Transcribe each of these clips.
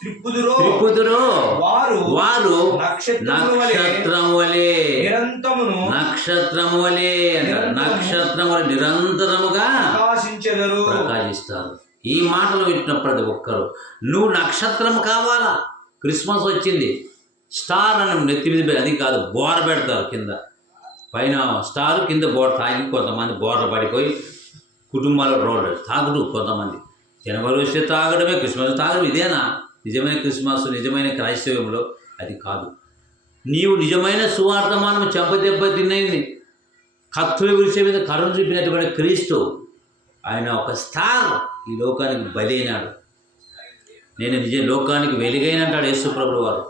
త్రిప్పుదురో వారు నక్షత్రము వలె నిరంతరముగా ప్రకాశిస్తారు. ఈ మాటలు వింటున్న ప్రతి ఒక్కరు నువ్వు నక్షత్రం కావాలా? క్రిస్మస్ వచ్చింది, స్టార్ అని నెత్తి మీద అది కాదు, బోర పెడతారు కింద, పైన స్టార్ కింద బోర తాగి కొంతమంది బోర్ల పడిపోయి కుటుంబాల రోడ్డు తాగుడు, కొంతమంది జనవరి వస్తే తాగడమే, క్రిస్మస్ తాగడం. ఇదేనా నిజమైన క్రిస్మస్? నిజమైన క్రైస్తవంలో అది కాదు. నీవు నిజమైన సువార్తమానం చెంపదెబ్బ తినేది కత్తుల విరిసే మీద కరుణ చూపినటువంటి క్రీస్తు, ఆయన ఒక స్టార్ ఈ లోకానికి బలి అయినాడు. నేను లోకానికి వెలుగైనంటాడు యేసుప్రభువు వారు.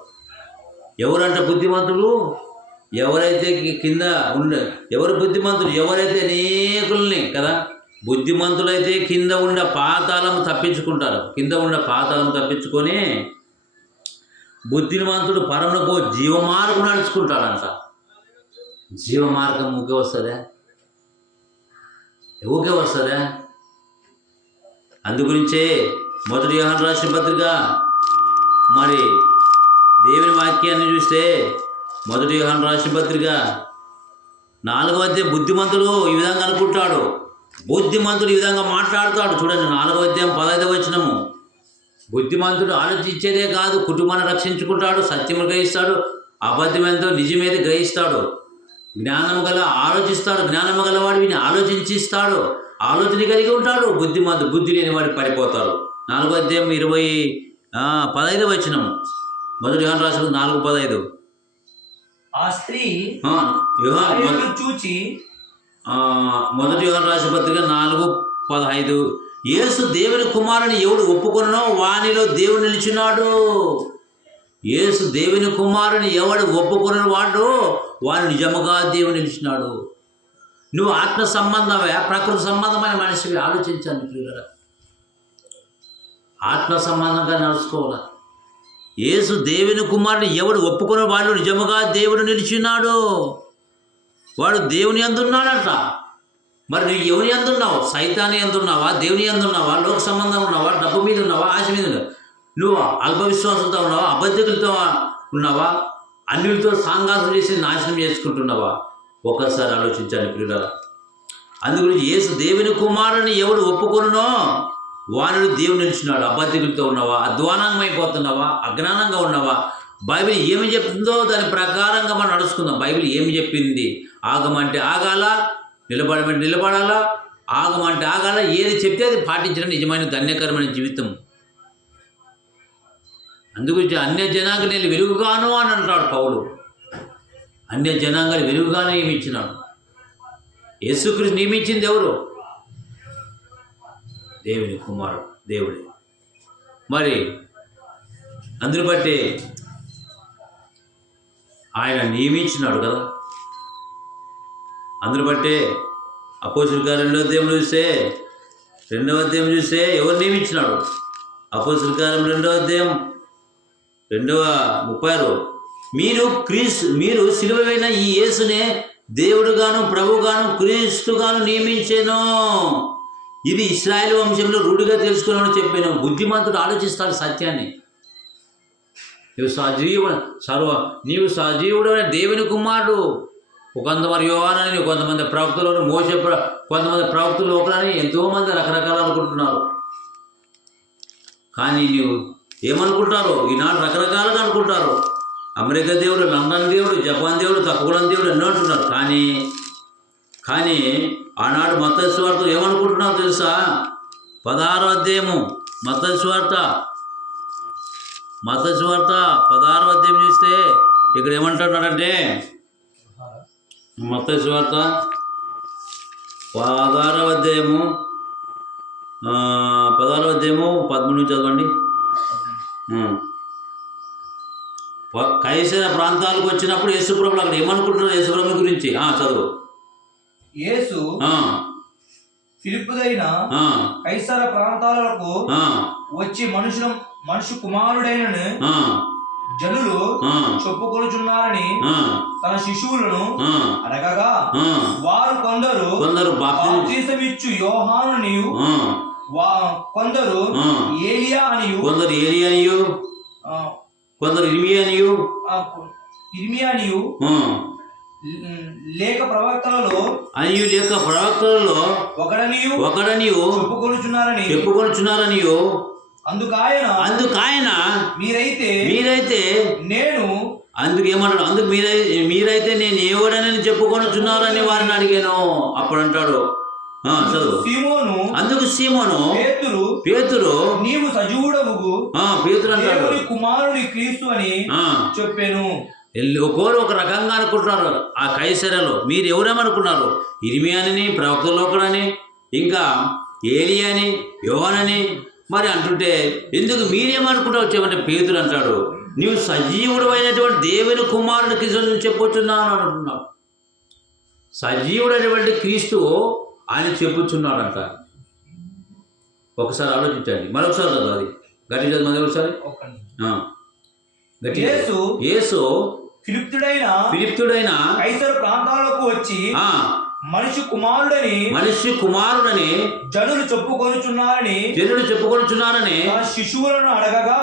ఎవరంట బుద్ధిమంతులు? ఎవరైతే కింద ఎవరు బుద్ధిమంతులు? ఎవరైతే అనేకుల్ని కదా, బుద్ధిమంతులైతే కింద ఉండే పాతాళం తప్పించుకుంటారు. కింద ఉండే పాతాళం తప్పించుకొని బుద్ధిమంతుడు పరమునకు జీవమార్గం నడుచుకుంటాడంట. జీవమార్గం ఊకే వస్తుందా? ఊకే వస్తుందా? అందుగురించే మొదటి యోహాను రాసిన పత్రిక, మరి దేవుని వాక్యాన్ని చూస్తే మొదటి యోహాను రాసిన పత్రిక 4వ అధ్యాయం బుద్ధిమంతుడు ఈ విధంగా అనుకుంటాడు, బుద్ధిమంతుడు ఈ విధంగా మాట్లాడుతాడు. చూడండి 4వ అధ్యాయం 15వ వచనము. బుద్ధిమంతుడు ఆలోచించేదే కాదు, కుటుంబాన్ని రక్షించుకుంటాడు, సత్యము గ్రహిస్తాడు, అబద్ధమేంతో నిజమేది గ్రహిస్తాడు, జ్ఞానము గల ఆలోచిస్తాడు, జ్ఞానము గలవాడు వీని ఆలోచించిస్తాడు, ఆలోచన కలిగి ఉంటాడు. బుద్ధిమంతుడు, బుద్ధి లేని వాడు పడిపోతాడు. 4వ అధ్యాయం 15వ వచనము, మొదటి యోహాను రాసిన 4:15. ఆ స్త్రీ చూచి మొదటి యోహాను రాసిన పత్రిక 4:15. యేసు దేవుని కుమారుని ఎవడు ఒప్పుకొనో వానిలో దేవుడు నిలిచినాడు. యేసు దేవుని కుమారుని ఎవడు ఒప్పుకొన వాడు వాని నిజముగా దేవుడు నిలిచినాడు. నువ్వు ఆత్మ సంబంధమే, ప్రకృతి సంబంధమైన మనిషివి. ఆలోచించండి ప్రియులారా, ఆత్మ సంబంధంగా నడుచుకోవాలి. యేసు దేవుని కుమారుని ఎవడు ఒప్పుకున్న వాడు నిజముగా దేవుడు నిలిచినాడు. వాడు దేవుని యందున్నాడంట. మరి నువ్వు ఎవని యందున్నావు? సైతాన్ని యందున్నావా? దేవుని యందున్నావా? లోక సంబంధం ఉన్నావా? డబ్బు మీద ఉన్నావా? ఆశ మీద ఉన్నావా? నువ్వు అల్ప విశ్వాసంతో ఉన్నావా? అబద్ధికులతో ఉన్నావా? అన్నిటితో సాంగాసం చేసి నాశనం చేసుకుంటున్నావా? ఒక్కసారి ఆలోచించండి ప్రియులారా. అందుగురించి యేసు దేవుని కుమారుని ఎవడు ఒప్పుకొనునో వానుడు దేవుడు నిలిచినాడు. అబద్ధికులతో ఉన్నావా? అధ్వానంగా అజ్ఞానంగా ఉన్నావా? బైబిల్ ఏమి చెప్తుందో దాని ప్రకారంగా మనం నడుచుకుందాం. బైబిల్ ఏమి చెప్పింది? ఆగమంటే ఆగాల, నిలబడమంటే నిలబడాలా, ఆగమంటే ఆగాల. ఏది చెప్తే అది పాటించడం నిజమైన ధన్యకరమైన జీవితం. అందుగురించి అన్య జనాంగ నేను వెలుగుగాను అని అంటాడు పౌలు. అన్య జనాంగాన్ని వెలుగుగానే నియమించినాడు. యేసుక్రీస్తు నియమించింది ఎవరు? దేవుని కుమారుడు, దేవుడే. మరి అందుని బట్టి ఆయన నియమించినాడు కదా. అందుని బట్టే అపోస్తలుల కార్యం 2వ అధ్యాయం చూస్తే ఎవరు నియమించినాడు? అపోస్తలుల కార్యం 2వ అధ్యాయం 2:36. మీరు సిలువైన ఈ యేసునే దేవుడుగాను ప్రభుగాను క్రీస్తుగాను నియమించెను. ఇది ఇశ్రాయేలు వంశంలో రూఢిగా తెలుసుకున్నామని చెప్పాను. బుద్ధిమంతుడు ఆలోచిస్తాడు సత్యాన్ని. నీవు సజీవుడైన దేవుని కుమారుడు. కొంతమంది యోహానని, కొంతమంది ప్రవక్తలు, మోసే కొంతమంది ప్రవక్తలు ఒకరని ఎంతోమంది రకరకాలు అనుకుంటున్నారు. కానీ నీవు ఏమనుకుంటారు? ఈనాడు రకరకాలుగా అనుకుంటారు. అమెరికా దేవుడు, లండన్ దేవుడు, జపాన్ దేవుడు, తక్కువలం దేవుడు ఎన్నో అంటున్నారు. కానీ ఆనాడు మత్తయి సువార్త ఏమనుకుంటున్నావు తెలుసా? 16వ అధ్యాయము మత్తయి సువార్త 16వ అధ్యాయం చూస్తే ఇక్కడ ఏమంటున్నాడంటే, మత్తయి సువార్త 16వ అధ్యాయము 13 చదవండి. కైసర ప్రాంతాలకు వచ్చినప్పుడు యేసుప్రభులు అక్కడ ఏమనుకుంటున్నారు యేసుప్రభు గురించి? చదువు. యేసు ఫిలిప్పుదైన కైసర ప్రాంతాలకు వచ్చి మనుషు కుమారుడైన జనులు చెప్పుకొనుచున్నారని తన శిశువులను అడగగా వారు కొందరు బాప్తిసమిచ్చు యోహానునియు, కొందరు ఏలియా అనియు, కొందరు ఇర్మియానియు ఇర్మియానియు లేక ప్రవక్తలలో అనియు లేక ప్రవక్తలలో ఒకడనియు చెప్పుకొనుచున్నారనియు అందుకాయన మీరైతే నేను అందుకు ఏమన్నాడు, మీరైతే నేను ఎవడనని చెప్పుకొనుచున్నారని వారిని అడిగాను. అప్పుడు అంటాడు చదువు, అందుకు సీమోను పేతురు నీవు సజీవుడవు పేతురు అంటాడు కుమారుని క్రీస్తు అని చెప్పాను. ఒకరు ఒక రకంగా అనుకుంటున్నారు ఆ కైసరలో. మీరు ఎవరేమనుకున్నారు? ఇర్మియాని, ప్రవక్తల్లో ఒకడని, ఇంకా ఏలియాని, యోహానని మరి అంటుంటే ఎందుకు మీరేమనుకుంటావు చెప్పంటే పేతురు అంటాడు నీవు సజీవుడు అయినటువంటి దేవుని కుమారుడు క్రీస్తు చెప్పుచున్నాను అని అంటున్నావు. సజీవుడైనటువంటి క్రీస్తు ఆయన చెప్పుచున్నాడంట. ఒకసారి ఆలోచించండి, మరొకసారి చదువు, అది గట్టి చదువు మరి ఒకసారి. యేసు ఫిలిప్తుడైన కైసరు ప్రాంతాలకు వచ్చి మనిషి కుమారుడని జనులు చెప్పుకొనుచున్నారని శిశువులను అడగగా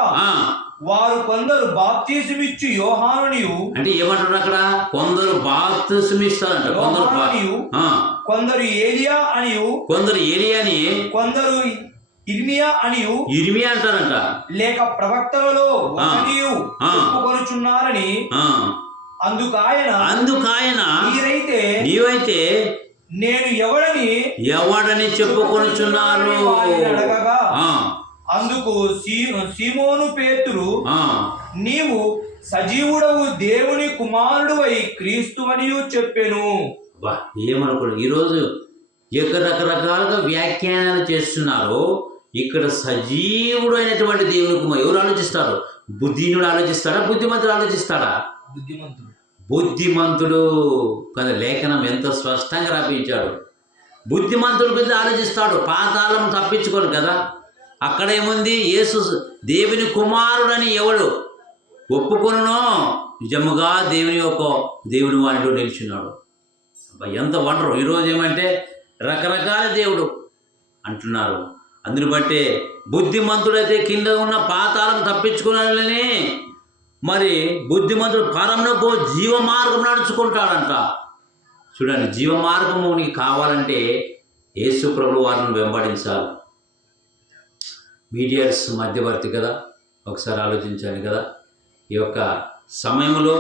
వారు కొందరు బాప్తిసమిచ్చు యోహానునియు, అంటే ఏమంటారు అక్కడ? కొందరు బాప్తిసమిస్తారంట, కొందరు ఏలియా అనియు, కొందరు ఇర్మియా అంటారంట, లేక ప్రవక్తలలో చెప్పుకొనుచున్నారని. అందుకాయన నీవైతే నేను ఎవడని చెప్పుకొనుచున్నారు అడగగా అందుకు సీమోను పేతురు నీవు సజీవుడవు దేవుని కుమారుడువై క్రీస్తు అని చెప్పెను. ఏమనుకోండి, ఈరోజు రకరకాలుగా వ్యాఖ్యానాలు చేస్తున్నారు. ఇక్కడ సజీవుడు అయినటువంటి దేవుని కుమారుడు ఎవరు ఆలోచిస్తారు? బుద్ధినుడు ఆలోచిస్తాడా? బుద్ధిమంతుడు ఆలోచిస్తాడా? బుద్ధిమంతుడు కదా. లేఖనం ఎంత స్పష్టంగా రాపించాడు. బుద్ధిమంతుడు గురించి ఆలోచిస్తాడు. పాతాళం తప్పించుకోడు కదా. అక్కడ ఏముంది? యేసు దేవుని కుమారుడని ఎవడు ఒప్పుకొనునో నిజముగా దేవుని వారిలో నిలిచున్నాడు. ఎంత వండరు. ఈరోజు ఏమంటే రకరకాల దేవుడు అంటున్నారు. అందుని బట్టే బుద్ధిమంతుడైతే కింద ఉన్న పాతాళం తప్పించుకున్నాడని, మరి బుద్ధిమంతుడు పరమునకు జీవ మార్గం నడుచుకుంటాడంట. చూడండి, జీవ మార్గము నీకు కావాలంటే యేసు ప్రభు వారిని వెంబడించాలి. మీడియర్స్ మధ్యవర్తి కదా, ఒకసారి ఆలోచించాలి కదా. ఈ యొక్క సమయంలో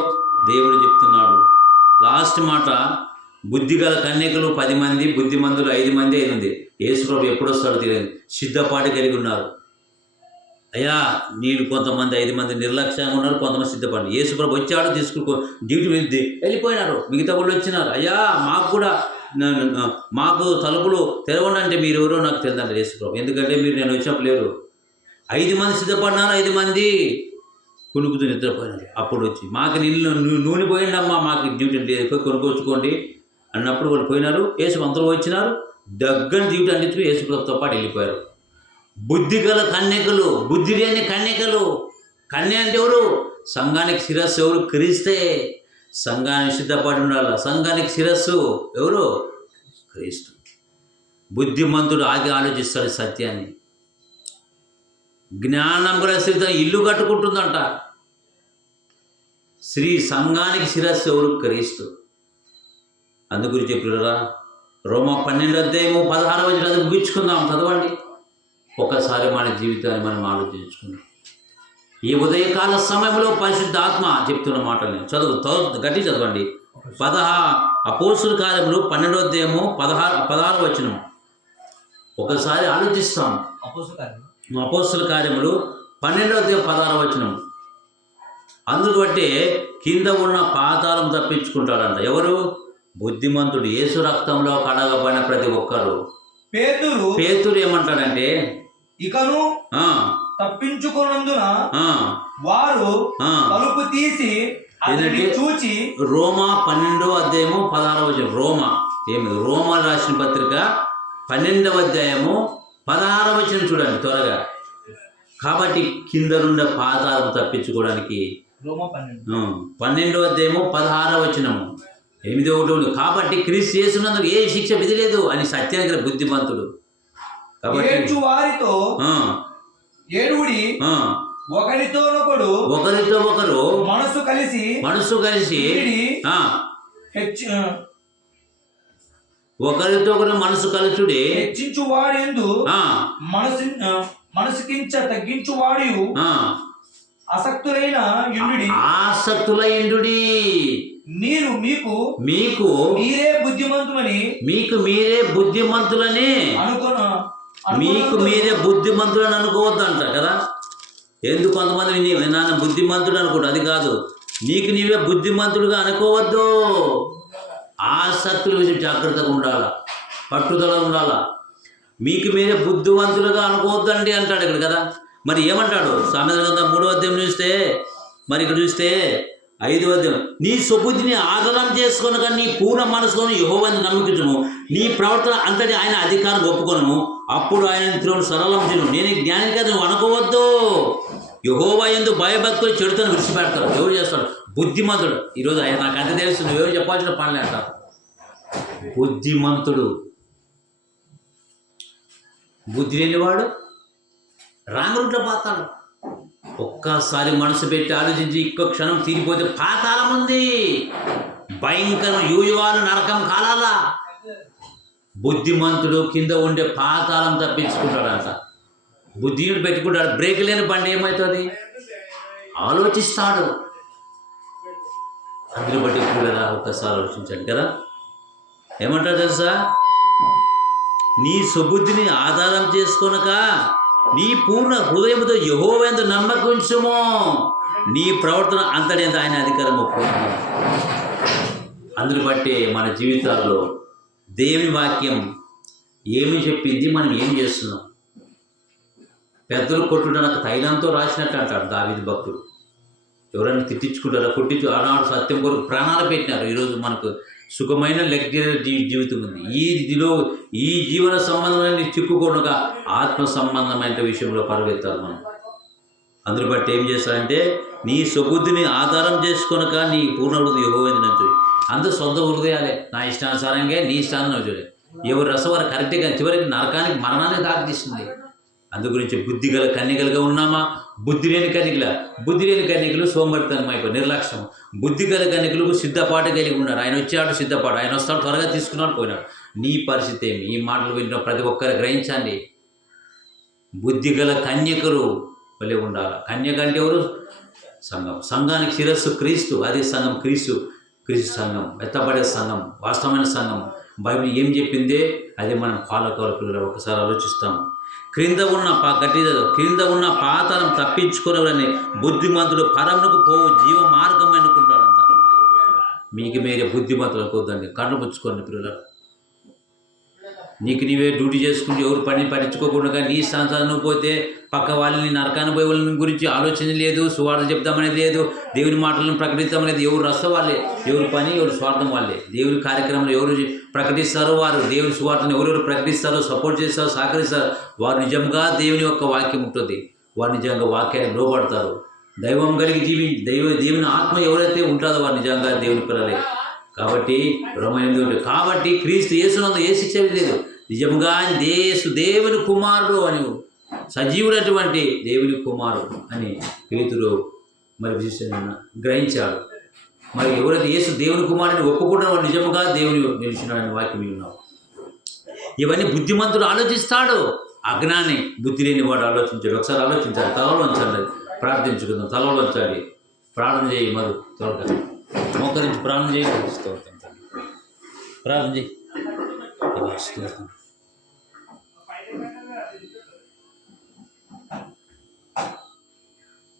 దేవుడు చెప్తున్నాడు లాస్ట్ మాట, బుద్ధిగల కన్యకలు 10 మంది, బుద్ధిమంతులు 5 మంది అయింది. యేసుప్రభు ఎప్పుడు వస్తాడో తెలియదు. సిద్ధపాటు కలిగి ఉన్నారు. అయ్యా నీళ్ళు కొంతమంది 5 మంది నిర్లక్ష్యంగా ఉన్నారు, కొంతమంది సిద్ధపడి. యేసుప్రభు వచ్చాడు, తీసుకు డ్యూటీ వెళ్ళిపోయినారు. మిగతా వాళ్ళు వచ్చినారు. అయ్యా మాకు తలుపులు తెరవండి అంటే మీరు ఎవరో నాకు తెలియదంట యేసుప్రభు. ఎందుకంటే మీరు నేను వచ్చినప్పుడు లేరు. 5 మంది సిద్ధపడినారు, 5 మంది కొనుక్కుతూ నిద్రపోయినారు. అప్పుడు వచ్చి మాకు నూనె పోయిండమ్మా, మాకు డ్యూటీ లేదు, కొనుక్కొచ్చుకోండి అన్నప్పుడు వాళ్ళు పోయినారు. యేసు అందరూ వచ్చినారు, దగ్గర డ్యూటీ అందించుకుని యేసుప్రభుతో పాటు వెళ్ళిపోయారు. బుద్ధి గల కన్యకలు, బుద్ధి లేని కన్యకలు. కన్య అంటే ఎవరు? సంఘానికి శిరస్సు ఎవరు? క్రీస్తే. సంఘానికి సిద్ధపడి ఉండాలి. సంఘానికి శిరస్సు ఎవరు? క్రీస్తు. బుద్ధిమంతుడు ఆలోచిస్తాడు సత్యాన్ని. జ్ఞానం కూడా స్త్రీతో ఇల్లు కట్టుకుంటుందంట. సంఘానికి శిరస్సు ఎవరు? క్రీస్తు. అందుగురించి చెప్పారా రోమా 12:16 ముగించుకుందాం. చదవండి ఒకసారి మన జీవితాన్ని మనం ఆలోచించుకుందాం. ఈ ఉదయకాల సమయంలో పరిశుద్ధాత్మ చెప్తున్న మాటల్ని గట్టి చదవండి. అపోస్తుల కార్యములు 12:16 ఒకసారి ఆలోచిస్తాం. అపోస్తుల కార్యములు 12:16 అందుకు బట్టి కింద ఉన్న పాతాళం తప్పించుకుంటాడంట. ఎవరు? బుద్ధిమంతుడు. యేసు రక్తంలో కడగబడిన ప్రతి ఒక్కరు. పేతురు ఏమంటాడంటే ఇకను తప్పించుకున్నందున వారు తలుపు తీసి చూచి. రోమా 12:16 రోమా రాసిన పత్రిక 12:16 చూడండి త్వరగా. కాబట్టి కింద నుండి పాతాళం తప్పించుకోవడానికి 12:16 8:1 కాబట్టి క్రీస్తు యేసునందుకు ఏ శిక్ష విధి లేదు అని సత్యానికి బుద్ధిమంతుడు. కాబట్టి వారితో ఏడుగుడి ఒకరితో ఒకరు మనసు కలిసి ఒకరితో ఒకరు మనసు కలుచుడి హెచ్చించువాడు మనసుకించ తగ్గించువాడు ఆసక్తులైండుడి మీకు మీరే బుద్ధిమంతులని అనుకోవద్దంట కదా. ఎందుకు కొంతమంది నాన్న బుద్ధిమంతుడు అనుకోడు, అది కాదు. నీకు నీవే బుద్ధిమంతుడుగా అనుకోవద్దు. ఆసక్తుల విషయం జాగ్రత్తగా ఉండాలా, పట్టుదల ఉండాలా. మీకు మీరే బుద్ధివంతులుగా అనుకోవద్దండి అంటాడు ఇక్కడ కదా. మరి ఏమంటాడు సామెతల గ్రంథం 3వ అధ్యాయం చూస్తే, మరి ఇక్కడ చూస్తే 5వ అధ్యాయం, నీ సుబుద్ధిని ఆధారం చేసుకొనగా నీ పూర్ణ మనసుకొని యెహోవాను నమ్మించుము, నీ ప్రవర్తన అంతటి ఆయన అధికారం ఒప్పుకొను, అప్పుడు ఆయన త్రోను సరళం చేయను. నేను జ్ఞాని కదా నువ్వు అనుకోవద్దు. యెహోవా యందు భయభక్తులు చెడుతను విడిచిపెడతాడు. ఎవరు చేస్తాడు? బుద్ధిమంతుడు. ఈరోజు ఆయన నాకు అంత తెలుసు, నువ్వెవరు చెప్పాల్సిన పనులే అంటారు. బుద్ధిమంతుడు, బుద్ధి లేనివాడు రాంగ్ రూట్లో పోతాడు. ఒక్కసారి మనసు పెట్టి ఆలోచించి ఇంకో క్షణం తీరిపోతే పాతాళం ఉంది, భయంకరం యూయువాలు నరకం కాలాలా. బుద్ధిమంతుడు కింద ఉండే పాతాళం తప్పించుకుంటాడంట. బుద్ధిని పెట్టుకుంటాడు. బ్రేక్ లేని బండి ఏమవుతుంది? ఆలోచిస్తాడు. అందుని బట్టి కూడా ఒక్కసారి ఆలోచించండి కదా. ఏమంటాడు తెలుసా? నీ సుబుద్ధిని ఆధారం చేసుకొనక నీ పూర్ణ హృదయంతో యెహోవా యందు నమ్మకముంచుము, నీ ప్రవర్తన అంతటి ఆయన అధికారం ఒప్పుకోను. అందుని బట్టి మన జీవితాల్లో దేవుని వాక్యం ఏమి చెప్పింది, మనం ఏం చేస్తున్నాం. పెద్దలు కొట్టుట నాకు తైలంతో రాసినట్టు అంటాడు దావీదు భక్తుడు. ఎవరైనా తిట్టించుకుంటారా? కొట్టించు. ఆనాడు సత్యం కొరకు ప్రాణాలు పెట్టినారు. ఈరోజు మనకు సుఖమైన లగ్జరీ జీవితం ఉంది. ఈ జీవన సంబంధమైన చిక్కుకోనుగా ఆత్మ సంబంధమైన విషయంలో పరుగెత్తాలి మనం. అందుని బట్టి ఏం చేస్తారంటే నీ సుబుద్ధిని ఆధారం చేసుకొనక నీ పూర్ణ హృదయం యెహోవా యందు అందరూ సొంత హృదయాలే, నా ఇష్టానుసారంగా నీ ఇష్టాన్ని చూడాలి. ఎవరు రసవారు కరెక్ట్గా చివరికి నరకానికి మరణానికి దారితీస్తుంది. అందు గురించి బుద్ధి గల కన్యకలుగా ఉన్నామా? బుద్ధి లేని కన్యకలు సోమరితనం అయిపోయి నిర్లక్ష్యం. బుద్ధి గల కన్యకలకు సిద్ధపాటు కలిగి ఉన్నారు. ఆయన వచ్చాడు సిద్ధపాటు, ఆయన వస్తాడు త్వరగా తీసుకున్నాడు పోయినాడు. నీ పరిస్థితి ఏమి? ఈ మాటలు విన్న ప్రతి ఒక్కరు గ్రహించండి. బుద్ధి గల కన్యకలు వలె ఉండాలి. కన్యక అంటే ఎవరు? సంఘం. సంఘానికి శిరస్సు క్రీస్తు. అదే సంఘం క్రీస్తు సంఘం, ఎత్తబడే సంఘం, వాస్తవమైన సంఘం. బైబిల్ ఏం చెప్పిందే అదే మనం ఫాలో కావాలి. ఒకసారి ఆలోచిస్తాము. క్రింద ఉన్న పాతాళం తప్పించుకునేవారని బుద్ధిమంతుడు పరమునకు పోవు జీవ మార్గం అనుకుంటాడంట. మీకు మీరే బుద్ధిమంతులు అనుకోద్దండి. కళ్ళు పుచ్చుకోండి పిల్లలు. నీకు నీవే డ్యూటీ చేసుకుంటూ ఎవరు పని పట్టించుకోకుండా నీ సంసారం నువ్వు పోతే పక్క వాళ్ళని నరకాన్ని పోయే వాళ్ళని గురించి ఆలోచన లేదు. సువార్త చెప్తామనేది లేదు. దేవుని మాటలను ప్రకటిస్తామనేది ఎవరు రసం వాళ్ళే. ఎవరి పని ఎవరు స్వార్థం వాళ్ళే. దేవుని కార్యక్రమంలో ఎవరు ప్రకటిస్తారో వారు, దేవుని సువార్తను ఎవరెవరు ప్రకటిస్తారో, సపోర్ట్ చేస్తారో, సహకరిస్తారో వారు నిజంగా దేవుని యొక్క వాక్యం ఉంటుంది. వారు నిజంగా వాక్యాన్ని లోబడతారు. దైవం కలిగి దేవుని ఆత్మ ఎవరైతే ఉంటుందో వారు నిజంగా దేవుని పిల్లలే. కాబట్టి కాబట్టి క్రీస్తు యేసునందు ఏ శిక్ష లేదు. నిజంగా దేవుని కుమారుడు అని, సజీవుడటువంటి దేవుని కుమారుడు అని పేతురు మరి గ్రహించాడు. మరి ఎవరైతే యేసు దేవుని కుమారుడిని ఒప్పుకుంటున్న వాడు నిజముగా దేవుని నిలిచినాడని వాక్యం ఉన్నావు. ఇవన్నీ బుద్ధిమంతుడు ఆలోచిస్తాడు. అజ్ఞాని బుద్ధి లేని వాడు ఆలోచించాడు. ఒకసారి ఆలోచించాలి. తలలో ఉంచండి. ప్రార్థించుకుందాం. తలలో ఉంచాలి. ప్రార్థన చేయి. మరి త్వరగా మోకరించి ప్రార్థన చేయండి. స్తోత్రం. ప్రార్థన చేయి. స్తోత్రం.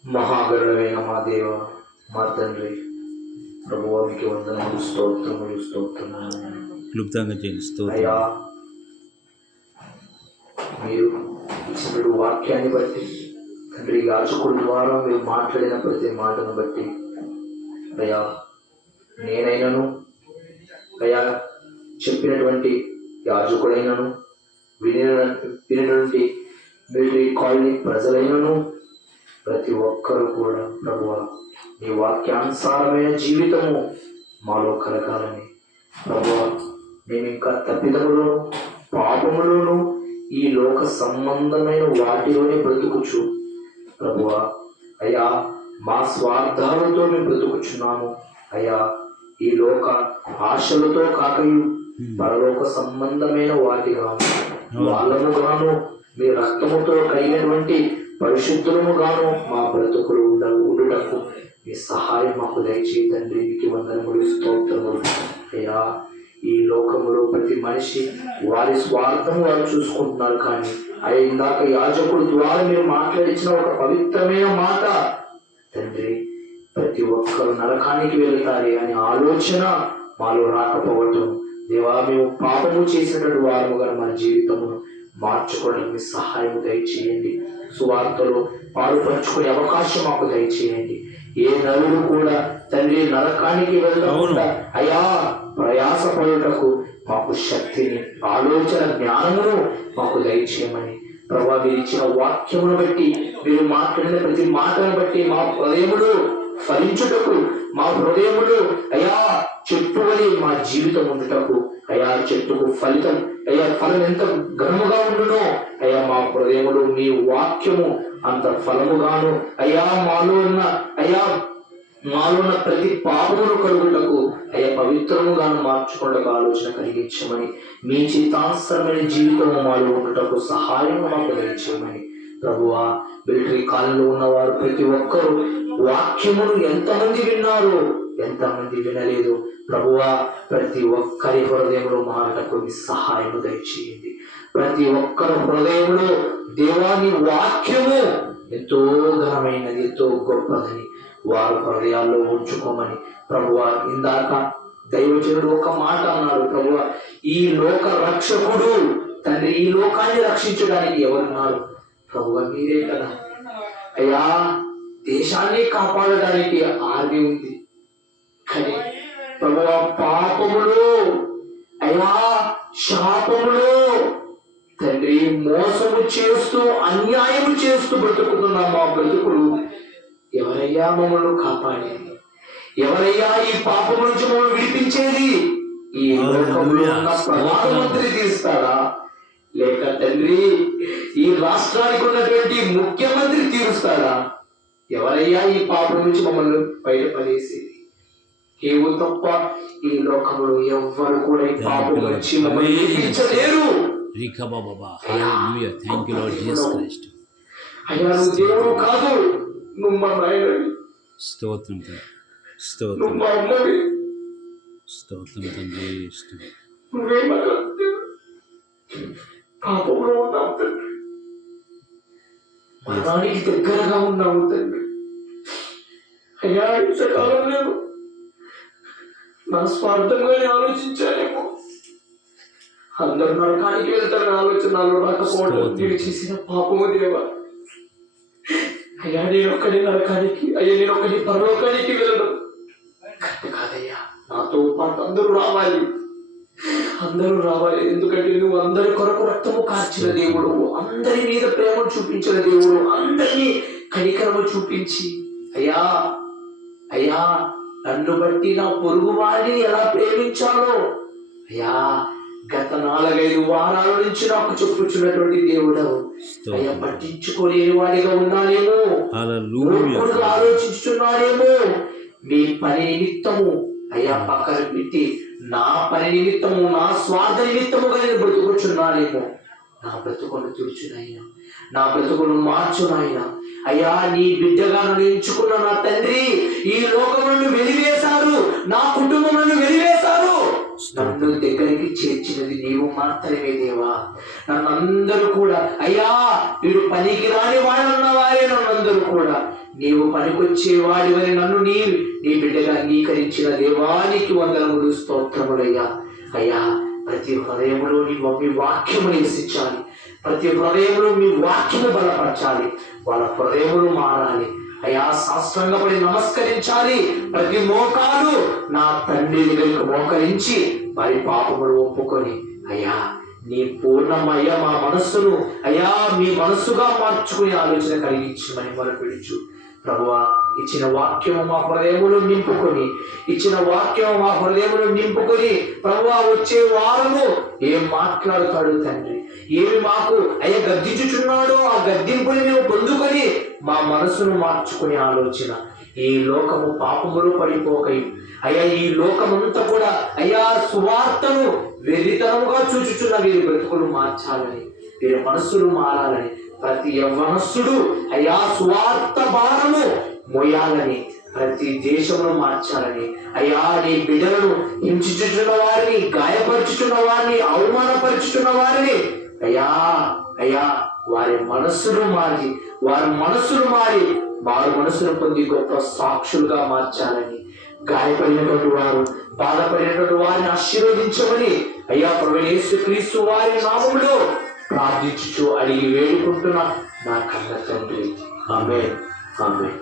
మహాగరుడైన మా దేవ, మా తండ్రి, ప్రభువానికి వందనములు, స్తోత్రములు. క్లుప్తంగా చేయండి. స్తోత్రం. అయ్యా, మీరు ఇచ్చినటువంటి వాక్యాన్ని బట్టి తండ్రి, యాజకుడి ద్వారా మీరు మాట్లాడిన ప్రతి మాటను బట్టి అయ్యా, నేనైనాను అయ్యా, చెప్పినటువంటి యాజకుడైనను వినినటువంటి మిలిటరీ కాలనీ ప్రజలైనను ప్రతి ఒక్కరూ కూడా ప్రభువా నీ వాక్యానుసారమైన జీవితము మాలో కలగాలని ప్రభువా, మేము ఇంకా తప్పిదములోను పాపములోను ఈ లోక సంబంధమైన వాటిలోనే బ్రతుకుచు ప్రభువా అయ్యా మా స్వార్థాలతో మేము బ్రతుకుచున్నాము అయ్యా. ఈ లోక ఆశలతో కాకయు పరలోక సంబంధమైన వాటిగా వాళ్ళను గాను మీ రక్తముతో కలిగినటువంటి పరిశుద్ధులము గాను మా బ్రతుకులు ఉండుటకు మీ సహాయం మాకు దయచేయి తండ్రి. మీకు వందనములు, స్తోత్రములు అయ్యా. ఈ లోకములో ప్రతి మనిషి వారి స్వార్థం వారు చూసుకుంటున్నారు, కానీ అయ్యా ఇందాక యాజకుడు ద్వారా మీరు మాట్లాడించిన ఒక పవిత్రమైన మాట తండ్రి, ప్రతి ఒక్కరు నరకానికి వెళ్తారే అనే ఆలోచన మాలో రాకపోవటం దేవా, మేము పాపము చేసినటువంటి వారముగా మన జీవితమును మార్చుకోవడానికి సహాయం దయచేయండి. సువార్తలో పాలుపంచుకునే అవకాశం మాకు దయచేయండి. ఏ నరుడు కూడా తండ్రి నరకానికి వెళ్ళకుండా అయ్యా ప్రయాసపడుటకు మాకు శక్తిని, ఆలోచన, జ్ఞానమును మాకు దయచేయమని ప్రభా, మీరు ఇచ్చిన వాక్యమును బట్టి, మీరు మాట్లాడిన ప్రతి మాటను బట్టి మా హృదయములు ఫలించుటకు, మా హృదయములు అయ్యా చెట్టువలి మా జీవితం ఉండుటకు అయ్యా, చెట్టుకు ఫలితం అయ్యా ఫలం ఎంత ఘనముగా ఉండునో అయ్యా మా హృదయములు మీ వాక్యము అంత ఫలముగాను అయ్యా మాలో ఉన్న ప్రతి పాపమును కలుగుటకు అయ్యా పవిత్రముగాను మార్చుకోవడానికి ఆలోచన కలిగించమని, మీ చిత్తానుసరమైన జీవితము మాలో ఉండటకు సహాయం మాకు దయచేయమని ప్రభువా. మిలిటరీ కాలంలో ఉన్నవారు ప్రతి ఒక్కరూ వాక్యమును ఎంతమంది విన్నారు, ఎంతమంది వినలేదు ప్రభువా. ప్రతి ఒక్కరి హృదయంలో మారటకు మీ సహాయం దయచేయండి. ప్రతి ఒక్కరి హృదయంలో దేవాని వాక్యము ఎంతో ఘనమైనది, ఎంతో గొప్పదని వారు హృదయాల్లో ఉంచుకోమని ప్రభువా. ఇందాక దైవజనుడు ఒక మాట అన్నారు ప్రభువా, ఈ లోక రక్షకుడు తండ్రి, ఈ లోకాన్ని రక్షించడానికి ఎవరున్నారు ప్రభువా? మీరే కదా అయ్యా. దేశాన్ని కాపాడడానికి ఆర్మీ ఉంది, కానీ ప్రభువా పాపములు అయ్యా, శాపములు తండ్రి, మోసము చేస్తూ అన్యాయము చేస్తూ బ్రతుకుతున్నాం మా బ్రతుకులు. ఎవరయ్యా మమ్మల్ని కాపాడేది? ఎవరయ్యా ఈ పాపం నుంచి మమ్మల్ని విడిపించేది? ఈ లోకంలో ఉన్న ప్రధానమంత్రి తీరుస్తాడా, లేక తండ్రి ఈ రాష్ట్రానికి ఉన్నటువంటి ముఖ్యమంత్రి తీరుస్తాడా? ఎవరయ్యా ఈ పాపం నుంచి మమ్మల్ని బయటపడేసేది? ఏవో తప్ప ఈ లోకంలో ఎవ్వరు కూడా ఈ పాపం నుంచి మమ్మల్ని విడిపించలేరు. అయ్యా నువ్వు దేవుడు కాదు, నువ్వు మా నాయనవి, స్తోత్రం నువ్వు మా అమ్మవి, స్తోత్రం తండ్రి. నువ్వే మాకు పాపంలో ఉన్నావు తండ్రి, మరణానికి దగ్గరగా ఉన్నావు తండ్రి. అయ్యా ఇంతకాలం నేను నా స్వార్థంగానే ఆలోచించానేమో, అందరు నరకానికి వెళ్తారని ఆలోచనలో రాకపోవడం మీరు చేసిన పాపము దేవా. అయ్యా నేను ఒక్కడి నరకానికి, అయ్యా నేను ఒక్కడి పరలోకానికి వెళ్ళడం కాదయ్యా, నాతో పాటు అందరూ రావాలి, అందరూ రావాలి. ఎందుకంటే నువ్వు అందరి కొరకు రక్తము కార్చిన దేవుడు, అందరి మీద ప్రేమ చూపించిన దేవుడు, అందరినీ కనికరము చూపించి అయ్యా అయ్యా నన్ను బట్టి నా పొరుగు వారిని ఎలా ప్రేమించాలో అయ్యా గత 4-5 వారాల నుంచి నాకు చెప్పుచున్నటువంటి దేవుడు అయ్యా పట్టించుకోలేని వాడిగా ఉన్నానేమో, ఆలోచించుతున్నానేమో. మీ పని నిమిత్తము అయ్యా పక్కన పెట్టి నా పని నిమిత్తము, నా స్వార్థ నిమిత్తముగా నేను బ్రతుకుచున్నానేమో. నా బ్రతుకును తుడుచునైనా, నా బ్రతుకును మార్చునైనా అయ్యా. నీ బిడ్డగా నన్ను ఎంచుకున్న నా తండ్రి, ఈ లోకమును వెలివేశారు, నా కుటుంబమును వెలివేశారు, నన్ను దగ్గరికి చేర్చినది నీవు మాత్రమే దేవా. నన్నందరూ కూడా అయ్యా వీడు పనికి రాని వాడన్న వారే నన్నందరూ కూడా నీవు పనికొచ్చే వాడివని నన్ను నీ బిడ్డగా అంగీకరించిన దేవానికి వందనములు, స్తోత్రములయ్యా. అయ్యా ప్రతి హృదయంలో మీ వాక్యము నివసించాలి, ప్రతి హృదయంలో మీ వాక్యము బలపరచాలి, వాళ్ళ హృదయములు మారాలి అయ్యా. సాష్టాంగపడి నమస్కరించాలి, ప్రతి మోకాలు నా తండ్రి దగ్గరికి మోకరించి వారి పాపములు ఒప్పుకొని అయ్యా నీ పూర్ణమయ్య మా మనస్సును అయ్యా మీ మనస్సుగా మార్చుకునే ఆలోచన కలిగించమని మొరపెడుచు ప్రభువా. ఇచ్చిన వాక్యము మా హృదయములు నింపుకొని, ఇచ్చిన వాక్యము మా హృదయములు నింపుకొని ప్రభువా వచ్చే వారము ఏం మాట్లాడుతాడు తండ్రి, ఏమి మాకు అయ్యా గద్దించుచున్నాడో ఆ గద్దింపుని మేము పొందుకొని మా మనసును మార్చుకునే ఆలోచన, ఈ లోకము పాపములో పడిపోకై అయ్యా ఈ లోకమంతా కూడా అయ్యా సువార్తను వెర్రితనముగా చూచుచున్న వీరి బ్రతుకులు మార్చాలని, వీరి మనస్సులు మారాలని, ప్రతి యవ్వనస్తుడు అయ్యా సువార్త భారము మోయాలని, ప్రతి దేశమును మార్చాలని, అయ్యా నీ బిడ్డలను హింసించుచున్న వారిని, గాయపరుచుచున్న వారిని, అవమానపరుచుచున్న వారిని అయ్యా అయ్యా వారి మనస్సును మారి వారి మనస్సును పొంది గొప్ప సాక్షులుగా మార్చాలని, గాయపడినటువంటి వారు, బాధపడినటువంటి వారిని ఆశీర్వదించమని అయ్యా ప్రభువైన యేసుక్రీస్తు వారి నామములో ప్రార్థించుచు అడిగి వేడుకుంటున్నా నా కన్న తండ్రి. ఆమేన్. ఆమేన్.